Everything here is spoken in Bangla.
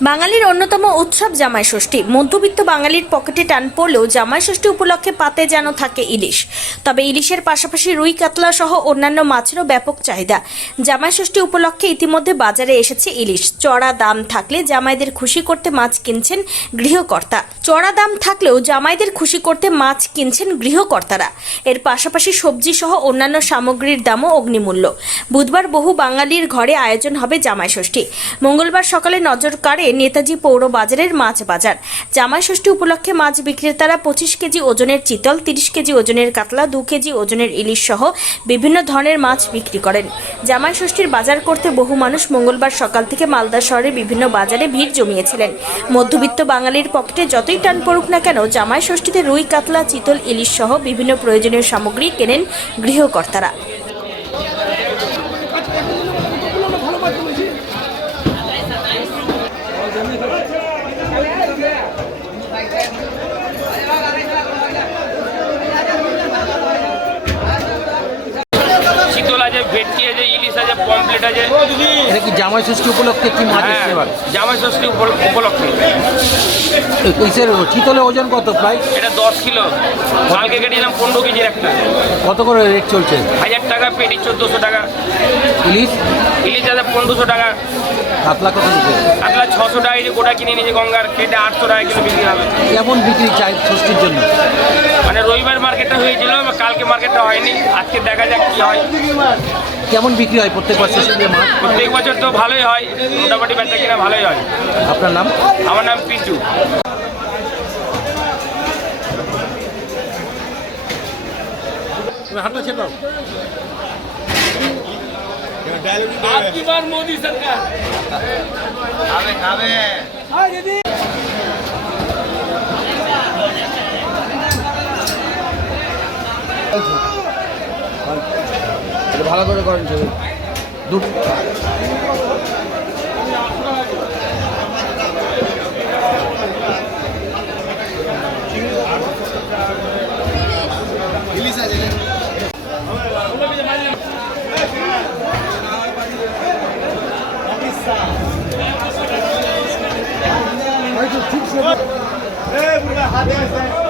বাঙালির অন্যতম উৎসব জামাই ষষ্ঠী। মধ্যবিত্ত বাঙালির পকেটে টান পড়লেও জামাই ষষ্ঠী উপলক্ষে পাতে যেন থাকে ইলিশ। তবে ইলিশের পাশাপাশি রুই কাতলা সহ অন্যান্য মাছেরও ব্যাপক চাহিদা। জামাই ষষ্ঠী উপলক্ষে ইতিমধ্যে বাজারে এসেছে ইলিশ। চড়া দাম থাকলে জামাইদের খুশি করতে মাছ কিনছেন গৃহকর্তা। চড়া দাম থাকলেও জামাইদের খুশি করতে মাছ কিনছেন গৃহকর্তারা। এর পাশাপাশি সবজি সহ অন্যান্য সামগ্রীর দামও অগ্নিমূল্য। বুধবার বহু বাঙালির ঘরে আয়োজন হবে জামাই ষষ্ঠী। মঙ্গলবার সকালে নজর কাড়ে নেতাজি পৌর বাজারের মাছ বাজার। জামাই ষষ্ঠী উপলক্ষে মাছ বিক্রেতারা 25 কেজি ওজনের চিতল, 30 কেজি ওজনের কাতলা, 2 কেজি ওজনের ইলিশ সহ বিভিন্ন ধরনের মাছ বিক্রি করেন। জামাই ষষ্ঠীর বাজার করতে বহু মানুষ মঙ্গলবার সকাল থেকে মালদা শহরের বিভিন্ন বাজারে ভিড় জমিয়েছিলেন। মধ্যবিত্ত বাঙালির পকেটে যতই টান পড়ুক না কেন, জামাই ষষ্ঠীতে রুই কাতলা, চিতল, ইলিশ সহ বিভিন্ন প্রয়োজনীয় সামগ্রী কেনেন গৃহকর্তারা। চিতল আছে, ভেটকি আছে, ইলিশ আছে, পমপ্লেট আছে। এটা কি জামাই ষষ্ঠী উপলক্ষে কি মাছ এসছে এবার? জামাই ষষ্ঠী উপলক্ষে। কিসের চিতলের ওজন কত প্রায়? এটা 10 কিলো। কালকে কেটেছিলাম 15 কেজির একটা। কত করে রেট চলছে? 1000 টাকা পেটি, 1400 টাকা। ইলিশ ইলিশ আছে 1500 টাকা। কাতলা কত দিচ্ছে? কাতলা 600 টাকা কেজি, গোটা কিনে নিয়েছে গঙ্গার। কেটে 800 টাকা কিলো বিক্রি হবে। কেমন বিক্রি চাই ষষ্ঠীর জন্য? মানে রবিবার মার্কেটটা হয়েছিল, কালকে মার্কেটটা হয়নি। আজকে দেখা যাক কি হয়। কেমন বিক্রি হয় প্রত্যেকবার ষষ্ঠীতে মাছ? প্রত্যেক বছর তো ভালোই হয়, মোটামুটি বেচা কিনা ভালোই হয়। আপনার নাম? আমার নাম পিন্টু। হাতটা ছেড়ে দাও। आपकी बार मोदी सरकार खावे खावे। ভালো করে করেন দুটো ইলিশ আছে। ঠিক আছে।